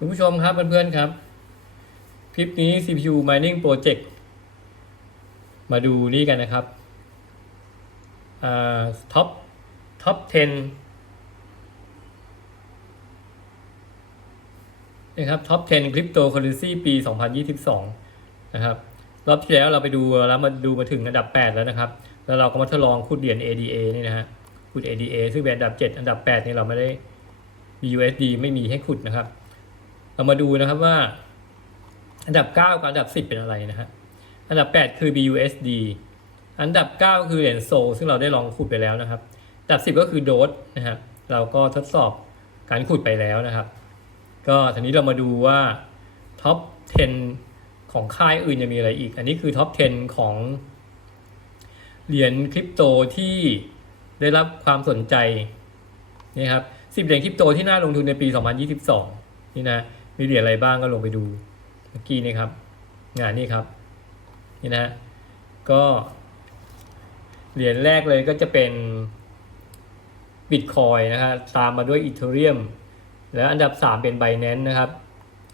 คุณผู้ชมครับเพื่อนๆครับ คลิปนี้ CPU Mining Project มาดูนี่กันนะครับท็อปท็อป 10 นะครับท็อป 10 Cryptocurrency ปี 2022 นะครับ รอบที่แล้วเราไปดูแล้วมาดูมาถึงอันดับ 8 แล้วนะครับ แล้วเราก็มาทดลองขุดเหรียญ ADA นี่นะฮะขุด ADA ซึ่งเป็นอันดับ 7 อันดับ 8 นี่เราไม่ได้ BUSD ไม่มีให้ขุดนะครับ เรามาดูนะครับว่า อันดับ 9 กับอันดับ 10 เป็นอะไรนะฮะอันดับ 8 คือ BUSD อันดับ 9 คือเหรียญโซลซึ่งเราได้ลองขุดไปแล้วนะครับ อันดับ 10 ก็คือโดสนะครับ เราก็ทดสอบการขุดไปแล้วนะครับ ก็ทีนี้เรามาดูว่าท็อป 10 ของค่ายอื่นจะมีอะไรอีก อันนี้คือท็อป 10 ของเหรียญคริปโตที่ได้รับความสนใจนี่ครับ 10 เหรียญคริปโตที่น่าลงทุนในปี 2022 นี่นะ มีเหรียญอะไรบ้างก็ลงไปดูเมื่อกี้นี่ครับ งานนี้ครับ นี่นะก็เหรียญแรกเลยก็จะเป็นบิตคอยนะฮะตามมาด้วยอีเทเรียมแล้วอันดับ 3 เป็น b บ n a n c e นะครับ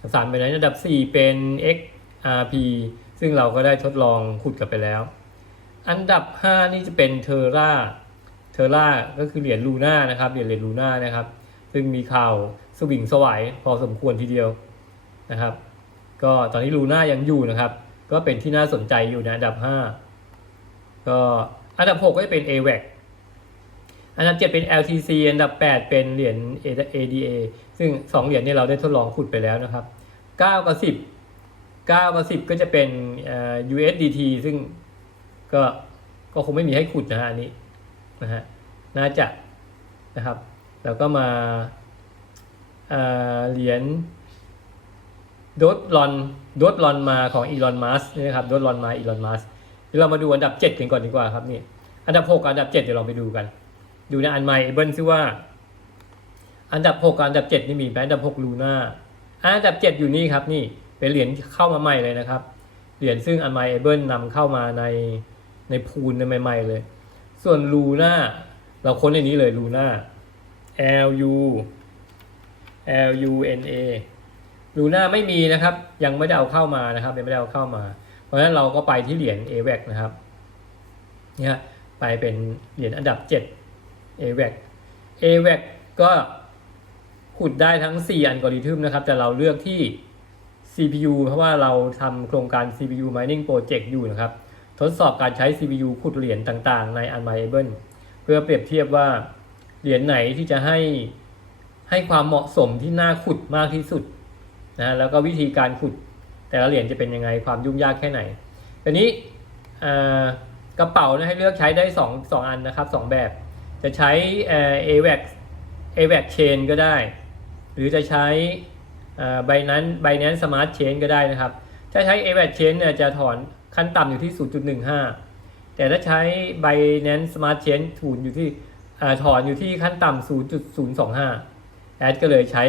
อันดับ3เป็นอันดับ 4 เป็น XRP ซึ่งเราก็ได้ทดลองขุดกันไปแล้ว อันดับ 5 นี่จะเป็นเทอร่าเทอร่าก็คือเหรียญลูน่านะครับเหรียญเหรียญลูน่านะครับ ซึ่งมีข่าว สวิงสวายพอสมควรทีเดียวนะครับ ก็ตอนนี้ลูน่ายังอยู่นะครับ ก็เป็นที่น่าสนใจอยู่ในอันดับ 5 ก็อันดับ 6 ก็จะเป็น AVAC อันดับ 7 เป็น LTC อันดับ 8 เป็นเหรียญ ADA ซึ่ง 2 เหรียญนี้เราได้ทดลองขุดไปแล้วนะครับ 9 กับ 10 9 กับ 10 ก็จะเป็น USDT ซึ่งก็ก็คงไม่มีให้ขุดนะฮะอันนี้นะฮะน่าจะนะครับ แล้วก็มา เหรียญโดดลอนโดดลอนมาของอีลอนมัสนี่นะครับโดดลอนมาอีลอนมัสเดี๋ยวเรามาดูอันดับ7กันก่อนดีกว่าครับนี่อันดับ6อันดับ7เดี๋ยวเราไปดูกัน ดูในอันใหม่เบิลซิว่า อันดับ6กับอันดับ7นี่มีไหมอันดับ6ลูน่าอันดับ7อยู่นี่ครับนี่เป็นเหรียญเข้ามาใหม่เลยนะครับเหรียญซึ่งอันใหม่เบิลนำเข้ามาในในพูลในใหม่ๆเลย ส่วนลูน่าเราค้นในนี้เลยลูน่า L U L U N A ลูน่าไม่มีนะครับ ยังไม่ได้เอาเข้ามานะครับยังไม่ได้เอาเข้ามา เพราะฉะนั้นเราก็ไปที่เหรียญ a v a c นะครับเนี่ยไปเป็นเหรียญอันดับ 7 a v a c a v a c ก็ขุดได้ทั้ง 4 อัลกอริทึมนะครับ แต่เราเลือกที่ CPU เพราะว่าเราทำโครงการ CPU Mining Project อยู่นะครับ ทดสอบการใช้ CPU ขุดเหรียญต่างๆ ใน Unmiable เพื่อเปรียบเทียบว่าเหรียญไหนที่จะให้ ให้ความเหมาะสมที่น่าขุดมากที่สุดนะแล้วก็วิธีการขุดแต่ละเหรียญจะเป็นยังไงความยุ่งยากแค่ไหนทีนี้กระเป๋านะให้เลือกใช้ได้2 2อันนะครับ 2 แบบ จะใช้ AVAX AVAX Chain ก็ได้ หรือจะใช้ใบนั้นใบนั้น Smart Chain ก็ได้นะครับ ถ้าใช้ AVAX Chain เนี่ยจะถอนขั้นต่ำอยู่ที่ 0.15 แต่ถ้าใช้ Binance Smart Chain ถูนอยู่ที่ถอนอยู่ที่ขั้นต่ำ0.025แอ ดก็เลยใช้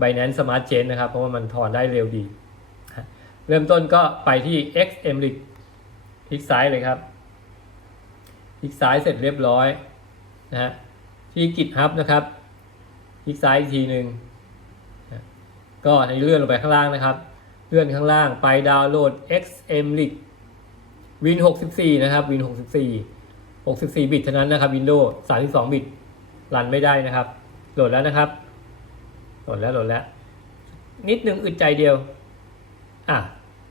Binance Smart Chain นะครับ เพราะว่ามันถอนได้เร็วดี เริ่มต้นก็ไปที่ XMLIC คลิกซ้ายเลยครับ คลิกซ้ายเสร็จเรียบร้อยนะฮะที่ GitHub นะครับ คลิกซ้ายอีกทีหนึ่งก็ในเลื่อนลงไปข้างล่างนะครับ เลื่อนข้างล่างไปดาวน์โหลด XMLIC Win 64 นะครับ Win 64 64 บิตเท่านั้นนะครับ Windows 32 บิตรันไม่ได้นะครับ โหลดแล้วนะครับ หลดแล้วโหลดแล้ว นิดนึงอึดใจเดียว อะ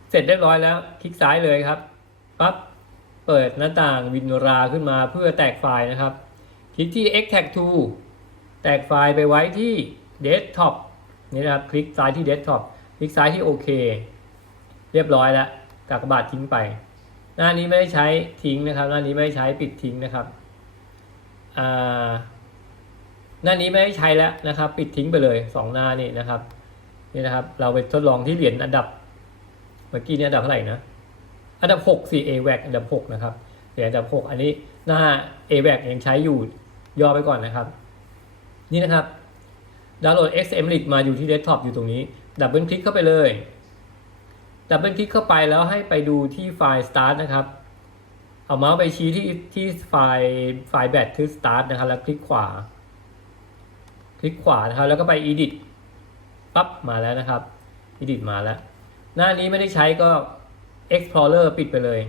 เสร็จเรียบร้อยแล้ว คลิกซ้ายเลยครับปั๊บเปิดหน้าต่างวินราขึ้นมาเพื่อแตกไฟล์นะครับ คลิกที่ extract to แตกไฟล์ไปไว้ที่ desktop นี่นะครับ คลิกซ้ายที่ desktop คลิกซ้ายที่โอเคเรียบร้อยแล้วกากบาททิ้งไป หน้านี้ไม่ได้ใช้ทิ้งนะครับ หน้านี้ไม่ได้ใช้ปิดทิ้งนะครับอ่า หน้านี้ไม่ได้ใช้แล้วนะครับ ปิดทิ้งไปเลยสองหน้านี่นะครับนี่นะครับ เราไปทดลองที่เหรียญอันดับ เมื่อกี้นี่อันดับเท่าไหร่นะอันดับ6 4 a v a c อันดับ 6 นะครับเหรียญอันดับ 6 อันนี้หน้า a v a c ยังใช้อยู่ย่อไปก่อนนะครับ นี่นะครับดาวน์โหลด XMLIC มาอยู่ที่เดสก์ท็อปอยู่ตรงนี้ ดับเบิลคลิกเข้าไปเลยดับเบิลคลิกเข้าไปแล้วให้ไปดูที่ไฟล์ start นะครับ เอาเมาส์ไปชี้ที่ที่ไฟล์ไฟล์แบตคือ start นะครับ แล้วคลิกขวา คลิกขวานะครับแล้วก็ไป edit ปั๊บมาแล้วนะครับ edit มาแล้ว หน้านี้ไม่ได้ใช้ก็ explorer ปิดไปเลย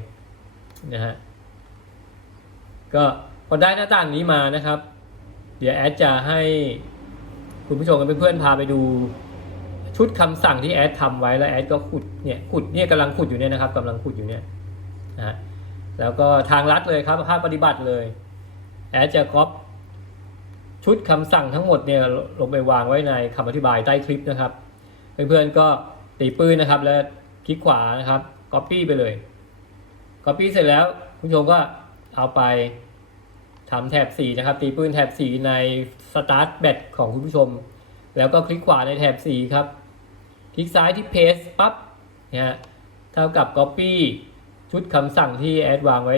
นะฮะก็พอได้หน้าต่างนี้มานะครับ เดี๋ยวแอดจะให้คุณผู้ชมกับเพื่อนๆพาไปดูชุดคำสั่งที่แอดทำไว้แล้วแอดก็ขุดเนี่ยขุดเนี่ยกำลังขุดอยู่เนี่ยนะครับกำลังขุดอยู่เนี่ยนะฮะแล้วก็ทางลัดเลยครับภาคปฏิบัติเลยแอดจะก๊อป ชุดคำสั่งทั้งหมดเนี่ยลงไปวางไว้ในคำอธิบายใต้คลิปนะครับ เพื่อนๆก็ตีปืนนะครับ แล้วคลิกขวานะครับ Copy ไปเลย Copy เสร็จแล้วคุณผู้ชมก็เอาไปทำแถบสีนะครับตีปืนแถบสีใน Start Batch ของคุณผู้ชม แล้วก็คลิกขวาในแถบสีครับ คลิกซ้ายที่ Paste ปั๊บนะฮะเท่ากับ Copy ชุดคำสั่งที่แอดวางไว้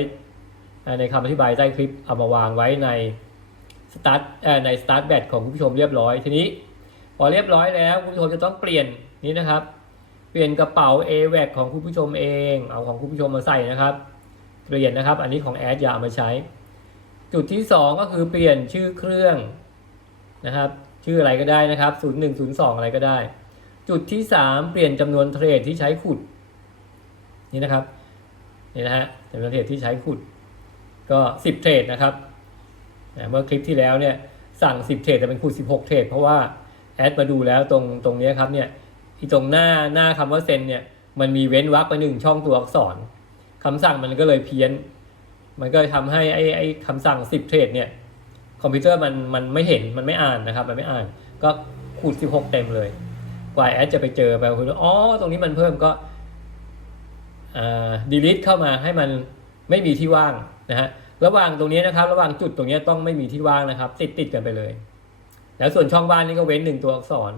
ในคำอธิบายใต้คลิปเอามาวางไว้ใน Start เอ่อใน Start Batch ของคุณผู้ชมเรียบร้อย ทีนี้พอเรียบร้อยแล้วคุณผู้ชมจะต้องเปลี่ยนนี้นะครับ เปลี่ยนกระเป๋า a w a c ของคุณผู้ชมเอง เอาของคุณผู้ชมมาใส่นะครับ เปลี่ยนนะครับ อันนี้ของแอดอย่าเอามาใช้ จุดที่ 2 ก็คือเปลี่ยนชื่อเครื่องนะครับ ชื่ออะไรก็ได้นะครับ 01 02 อะไรก็ได้ จุดที่ 3 เปลี่ยนจำนวนเทรดที่ใช้ขุด นี่นะครับ นี่นะฮะจำนวนเทรดที่ใช้ขุด ก็ 10 เทรดนะครับ เมื่อคลิปที่แล้วเนี่ยสั่ง 10 เทรดแต่เป็นขุด16 เทรดเพราะว่าแอดมาดูแล้วตรงตรงนี้ครับเนี่ยที่ตรงหน้าหน้าคำว่าเซนเนี่ยมันมีเว้นวรรคไปหนึ่งช่องตัวอักษรคำสั่งมันก็เลยเพี้ยน มันก็เลยทำให้ไอ้ไอ้คำสั่ง 10 เทรดเนี่ยคอมพิวเตอร์มันมันไม่เห็นมันไม่อ่านนะครับ มันไม่อ่านก็ขูด16 เต็มเลย กว่าแอดจะไปเจอไปคุณอ๋อตรงนี้มันเพิ่มก็อ่า delete เข้ามาให้มันไม่มีที่ว่างนะฮะ ระหว่างตรงนี้นะครับ ระหว่างจุดตรงนี้ต้องไม่มีที่ว่างนะครับ ติดติดกันไปเลย แล้วส่วนช่องว่างนี่ก็เว้นหนึ่งตัวอักษร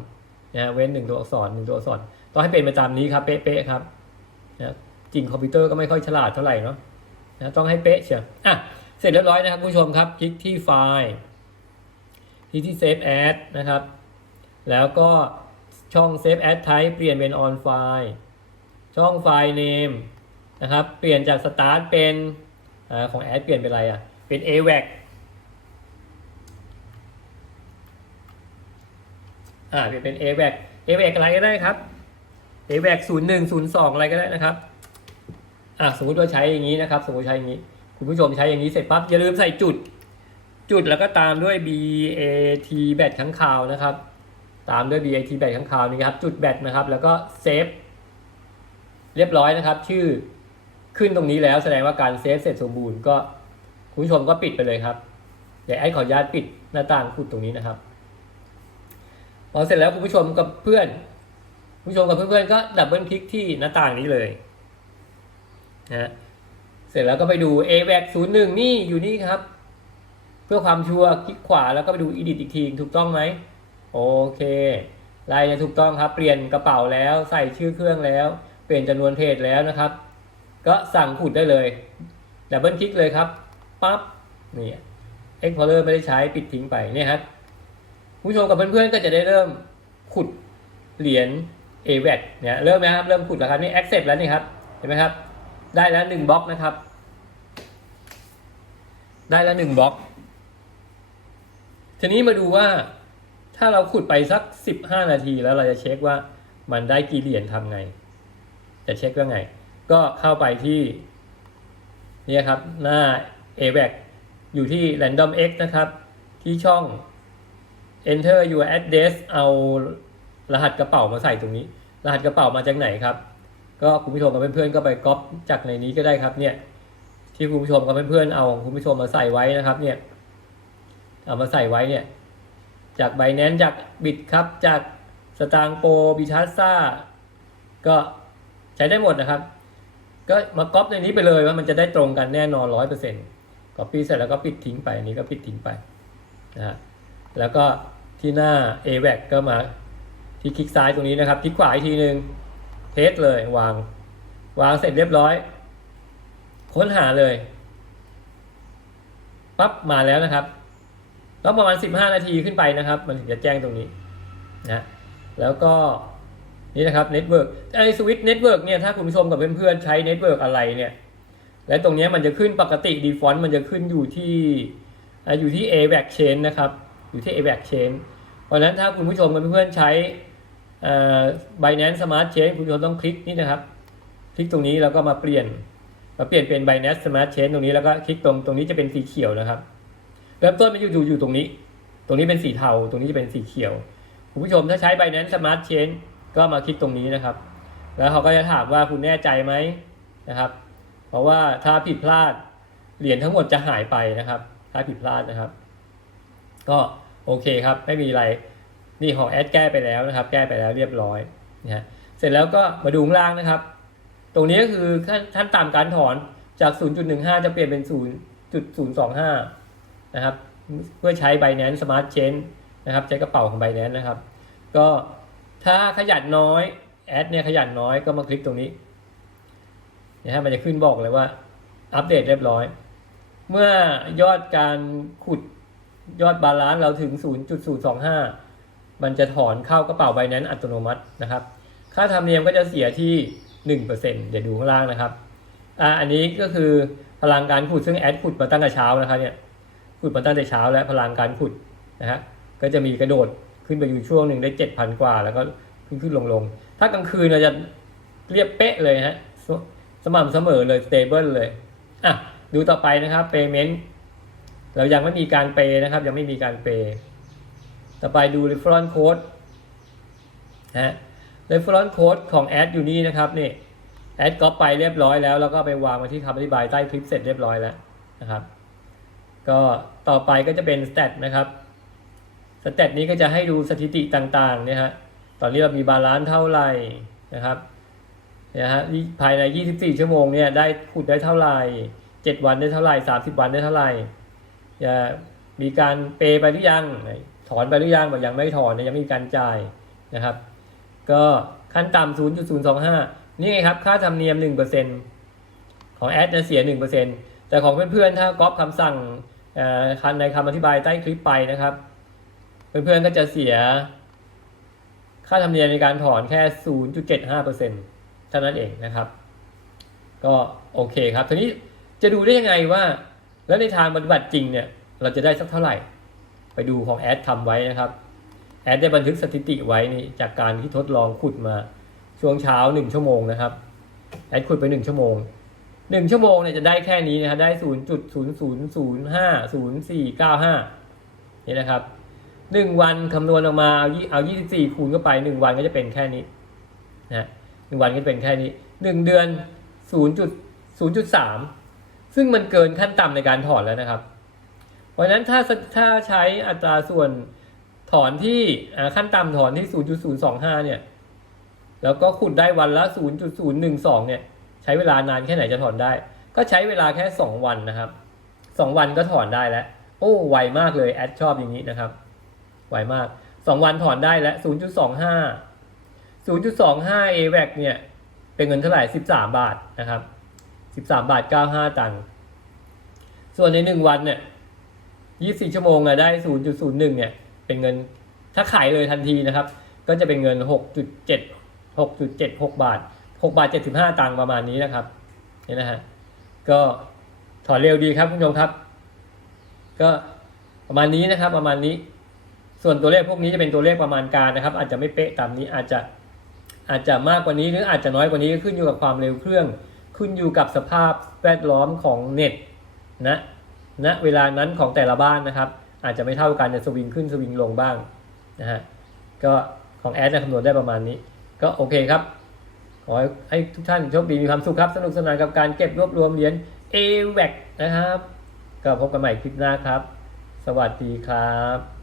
นะเว้นหนึ่งตัวอักษรหนึ่งตัวอักษรต้องให้เป็นไปตามนี้ครับเป๊ะๆครับนะจริงคอมพิวเตอร์ก็ไม่ค่อยฉลาดเท่าไหร่เนาะนะต้องให้เป๊ะเชียวอะเสร็จเรียบร้อยนะครับผู้ชมครับ คลิกที่ไฟล์คลิกที่ Save As นะครับ แล้วก็ช่อง Save As Type เปลี่ยนเป็น On File ช่องไฟล์ Name นะครับ เปลี่ยนจาก Start เป็น อของ Ad เปลี่ยนเป็นอะไรอะ เป็น AWAC อ่าเปลี่ยนเป็น AWAC AWAC อะไรก็ได้ครับ AWAC 01 02 อะไรก็ได้นะครับ อะสมมติว่าใช้อย่างนี้นะครับ สมมติใช้อย่างนี้ คุณผู้ชมใช้อย่างนี้เสร็จปั๊บอย่าลืมใส่จุด จุดแล้วก็ตามด้วย BAT แบตข้างคาวนะครับ ตามด้วย BAT แบตข้างคาวนี่ครับ จุดแบตนะครับ แล้วก็เซฟเรียบร้อยนะครับ ชื่อ ขึ้นตรงนี้แล้วแสดงว่าการเซฟเสร็จสมบูรณ์ก็คุณผู้ชมก็ปิดไปเลยครับ เดี๋ยวไอ้ขออนุญาตปิดหน้าต่างขุดตรงนี้นะครับพอเสร็จแล้วคุณผู้ชมกับเพื่อนคุณผู้ชมกับเพื่อนๆก็ดับเบิลคลิกที่หน้าต่างนี้เลยนะฮะเสร็จแล้วก็ไปดู a v a c 0 1 นี่อยู่นี่ครับ เพื่อความชัวร์คลิกขวาแล้วก็ไปดู edit อีกทีถูกต้องไหมโอเคลายเนี่ยถูกต้องครับ เปลี่ยนกระเป๋าแล้วใส่ชื่อเครื่องแล้ว เปลี่ยนจำนวนเพจแล้วนะครับ ก็สั่งขุดได้เลยดับเบิลคลิกเลยครับปั๊บนี่ Explorer ไม่ได้ใช้ปิดทิ้งไปเนี่ยครับผู้ชมกับเพื่อนๆก็จะได้เริ่มขุดเหรียญ a v a t เนี่ยเริ่มไหมครับ เริ่มขุดแล้วครับนี่ accept แล้วนี่ครับ เห็นไหมครับ ได้แล้วหนึ่งบล็อกนะครับ ได้แล้วหนึ่งบล็อก ทีนี้มาดูว่าถ้าเราขุดไปสักสิบห้านาทีแล้วเราจะเช็คว่ามันได้กี่เหรียญทำไง จะเช็คว่าไง ก็เข้าไปที่นี่ครับหน้า a v a c อยู่ที่ random x นะครับ ที่ช่อง enter your address เอารหัสกระเป๋ามาใส่ตรงนี้ รหัสกระเป๋ามาจากไหนครับ ก็คุณผู้ชมกับเพื่อนๆก็ไปก๊อปจากในนี้ก็ได้ครับเนี่ยที่คุณผู้ชมกับเพื่อนๆเอาของคุณผู้ชมมาใส่ไว้นะครับเนี่ยเอามาใส่ไว้เนี่ยจากไบแนนจากบิตครับจากสตางโปบิทัสซ่าก็ใช้ได้หมดนะครับ ก็มาก๊อปในนี้ไปเลยว่ามันจะได้ตรงกันแน่นอนร้อยเปอร์เซ็นต์ก๊อปปี้เสร็จแล้วก็ปิดทิ้งไปอันนี้ก็ปิดทิ้งไปนะฮะแล้วก็ที่หน้า a v a c ก็มาที่คลิกซ้ายตรงนี้นะครับคลิกขวาอีกทีหนึ่งเทสเลยวาง วางเสร็จเรียบร้อย ค้นหาเลยปั๊บมาแล้วนะครับต้องประมาณ 15 นาทีขึ้นไปนะครับ มันถึงจะแจ้งตรงนี้นะแล้วก็ นี่นะครับเน็ตเวิร์กไอสวิตเน็ตเวิร์กเนี่ยถ้าคุณผู้ชมกับเพื่อนๆใช้เน็ตเวิร์กอะไรเนี่ยและตรงนี้มันจะขึ้นปกติ default มันจะขึ้นอยู่ที่อยู่ที่ a v a c chain นะครับอยู่ที่ a v a c chain เพราะฉะนั้นถ้าคุณผู้ชมกับเพื่อนๆใช้เอ่อ Binance Smart Chain คุณผู้ชมต้องคลิกนี่นะครับคลิกตรงนี้แล้วก็มาเปลี่ยนมาเปลี่ยนเป็น Binance Smart Chain ตรงนี้แล้วก็คลิกตรงตรงนี้จะเป็นสีเขียวนะครับเริ่มต้นมันอยู่อยู่อยู่ตรงนี้ ตรงนี้เป็นสีเทาตรงนี้จะเป็นสีเขียว คุณผู้ชมถ้าใช้ Binance Smart Chain ก็มาคลิกตรงนี้นะครับ แล้วเขาก็จะถามว่าคุณแน่ใจไหมนะครับ เพราะว่าถ้าผิดพลาดเหรียญทั้งหมดจะหายไปนะครับ ถ้าผิดพลาดนะครับ ก็โอเคครับไม่มีอะไรนี่ของแอดแก้ไปแล้วนะครับ แก้ไปแล้วเรียบร้อยนะฮะเสร็จแล้วก็มาดูข้างล่างนะครับ ตรงนี้ก็คือขั้นขั้นต่ำการถอนจาก 0.15 จะเปลี่ยนเป็น 0.025 นะครับ เพื่อใช้ Binance Smart Chain นะครับ ใช้กระเป๋าของ Binance นะครับ ก็ ถ้าขยันน้อยแอดเนี่ยขยันน้อยก็มาคลิกตรงนี้นะฮะมันจะขึ้นบอกเลยว่า อัปเดตเรียบร้อย เมื่อยอดการขุดยอดบาลานซ์เราถึง 0.025 มันจะถอนเข้ากระเป๋าใบนั้นอัตโนมัตินะครับ ค่าธรรมเนียมก็จะเสียที่ 1%เดี๋ยวดูข้างล่างนะครับอ่าอันนี้ก็คือพลังการขุดซึ่งแอดขุดมาตั้งแต่เช้านะครับเนี่ยขุดมาตั้งแต่เช้าแล้วพลังการขุดนะฮะก็จะมีกระโดด ขึ้นไปอยู่ช่วงหนึ่งได้7,000กว่า แล้วก็ขึ้นขึ้นลงลงถ้ากลางคืนเราจะเรียบเป๊ะเลยฮะสสม่ำเสมอเลย stable เลยอะดูต่อไปนะครับ payment เรายังไม่มีการเปย์นะครับ ยังไม่มีการเปย์ต่อไปดู reference code นะฮะ reference code ของแอดอยู่นี่นะครับนี่แอดก๊อปไปเรียบร้อยแล้ว แล้วก็ไปวางไว้ที่คำอธิบายใต้คลิปเสร็จเรียบร้อยแล้วนะครับ ก็ต่อไปก็จะเป็น stat นะครับ stat นี้ก็จะให้ดูสถิติต่างๆเนี่ยฮะ ตอนนี้เรามีบาลานซ์เท่าไหร่นะครับนี่ยฮะภายใน 24 ชั่วโมงเนี่ยได้ขุดได้เท่าไหร่ 7 วันได้เท่าไหร่ 30 วันได้เท่าไหร่จะมีการเปย์ไปหรือยัง ถอนไปหรือยังบอกยังไม่ถอนยังไม่มีการจ่ายนะครับ ก็ขั้นต่ำ0.025 นี่ไงครับ ค่าธรรมเนียม 1%ของแอดจะเสีย 1%แต่ของเพื่อนๆ ถ้าก๊อปคำสั่งคันในคำอธิบายใต้คลิปไปนะครับ เพื่อนๆก็จะเสีย ค่าธรรมเนียมในการถอนแค่ 0.75%เท่านั้นเองนะครับ ก็โอเคครับทีนี้จะดูได้ยังไงว่า แล้วในทางปฏิบัติจริงเนี่ย เราจะได้สักเท่าไหร่ ไปดูของแอดทำไว้นะครับแอดได้บันทึกสถิติไว้นี่จากการที่ทดลองขุดมาช่วงเช้าหนึ่งชั่วโมงนะครับแอดขุดไปหนึ่งชั่วโมงหนึ่งชั่วโมงเนี่ยจะได้แค่นี้นะครับได้ศูนย์จุดศูนย์ศูนย์ศูนย์ห้าศูนย์สี่เก้าห้านี่นะครับ หนึ่งวันคำนวณออกมาเอายี่เอายี่สิบสี่คูณเข้าไปหนึ่งวันก็จะเป็นแค่นี้นะหนึ่งวันก็เป็นแค่นี้หนึ่งเดือนศูนย์จุดศูนย์จุดสามซึ่งมันเกินขั้นต่ำในการถอนแล้วนะครับ เพราะฉะนั้นถ้าถ้าใช้อัตราส่วนถอนที่ขั้นต่ำถอนที่ 0.025 เนี่ย แล้วก็ขุดได้วันละ 0.012 เนี่ย ใช้เวลานานแค่ไหนจะถอนได้ ก็ใช้เวลาแค่ 2 วันนะครับ 2 วันก็ถอนได้แล้ว โอ้ ไวมากเลย แอดชอบอย่างนี้นะครับ ไวมาก 2 วันถอนได้แล้ว0.25 0.25 AVAC เนี่ย เป็นเงินเท่าไหร่ 13 บาทนะครับ 13 บาท 95 ตังค์ ส่วนใน 1 วันเนี่ย 24 ชั่วโมงอะได้ 0.01 เนี่ย เป็นเงิน ถ้าขายเลยทันทีนะครับ ก็จะเป็นเงิน 6.7 6.76 บาท 6 บาท 75 ตังค์ประมาณนี้นะครับ นี่นะฮะ ก็ถอนเร็วดีครับคุณผู้ชมครับ ก็ประมาณนี้นะครับ ประมาณนี้ ส่วนตัวเลขพวกนี้จะเป็นตัวเลขประมาณการนะครับ อาจจะไม่เป๊ะตามนี้อาจจะอาจจะมากกว่านี้หรืออาจจะน้อยกว่านี้ขึ้นอยู่กับความเร็วเครื่อง ขึ้นอยู่กับสภาพแวดล้อมของเน็ตนะณนะเวลานั้นของแต่ละบ้านนะครับ อาจจะไม่เท่ากันจะสวิงขึ้นสวิงลงบ้างนะฮะก็ของแอดจะคำนวณได้ประมาณนี้ ก็โอเคครับ ขอให้ทุกท่านโชคดีมีความสุขครับ สนุกสนานกับการเก็บรวบรวมเหรียญ a w a c นะครับ ก็พบกันใหม่คลิปหน้าครับ สวัสดีครับ